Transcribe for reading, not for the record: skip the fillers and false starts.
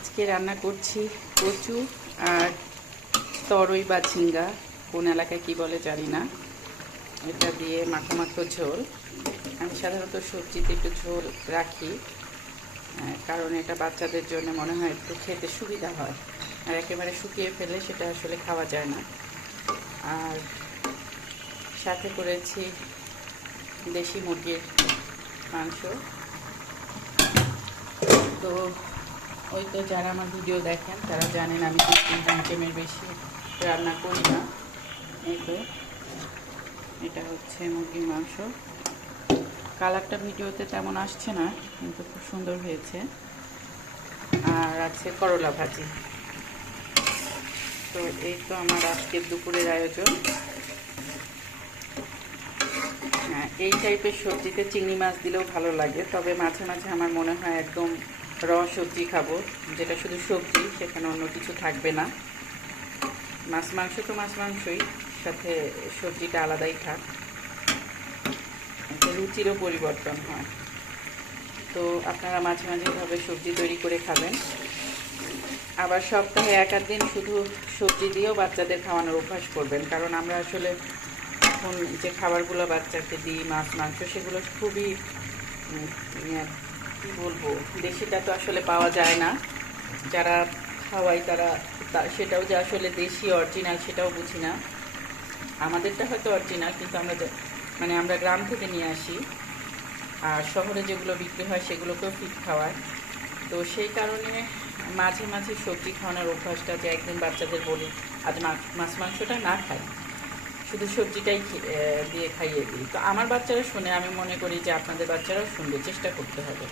আজকে রান্না করছি কচু আর তরই বা ঝিঙ্গা, কোন এলাকায় কি বলে জানি না। এটা দিয়ে মাখো মাখো ঝোল। আমি সাধারণত সবজিতে একটু ঝোল রাখি, কারণ এটা বাচ্চাদের জন্য মনে হয় একটু খেতে সুবিধা হয়। আর একেবারে শুকিয়ে ফেললে সেটা আসলে খাওয়া যায় না। আর সাথে করেছি দেশি মুরগির মাংস। তো ওই তো যারা আমার ভিডিও দেখেন তারা জানেন আমি 2-3 আইটেমের বেশি রান্না করি না। এই তো এটা হচ্ছে মুরগির মাংস। কালারটা ভিডিওতে তেমন আসছে না, কিন্তু খুব সুন্দর হয়েছে। আর আছে করলা ভাজি। তো এই তো আমার আজকের দুপুরের আয়োজন। হ্যাঁ, এই টাইপের সবজিতে চিংড়ি মাছ দিলেও ভালো লাগে, তবে মাঝে মাঝে আমার মনে হয় একদম র সবজি খাবো, যেটা শুধু সবজি, সেখানে অন্য কিছু থাকবে না। মাছ মাংস তো মাছ মাংসই, সাথে সবজিটা আলাদাই থাক, রুচিরও পরিবর্তন হয়। তো আপনারা মাঝে মাঝে এভাবে সবজি তৈরি করে খাবেন। আবার সপ্তাহে 1-8 দিন শুধু সবজি দিয়েও বাচ্চাদের খাওয়ানোর অভ্যাস করবেন, কারণ আমরা আসলে এখন যে খাবারগুলো বাচ্চাকে দিই, মাছ মাংস, সেগুলো খুবই কী বলবো, দেশিটা তো আসলে পাওয়া যায় না। যারা খাওয়াই তারা সেটাও যে আসলে দেশি অরিজিনাল সেটাও বুঝি না। আমাদেরটা হয়তো অরিজিনাল, কিন্তু আমরা গ্রাম থেকে নিয়ে আসি, আর শহরে যেগুলো বিক্রি হয় সেগুলোকেও ফিট খাওয়ায়। তো সেই কারণে মাঝে মাঝে সবজি খাওয়ানোর অভ্যাসটা, যে একদিন বাচ্চাদের বলি আজ মাছ মাংসটা না খাই, শুধু সবজিটাই দিয়ে খাইয়ে দিই। তো আমার বাচ্চারা শুনে, আমি মনে করি যে আপনাদের বাচ্চারাও শুনবে, চেষ্টা করতে হবে।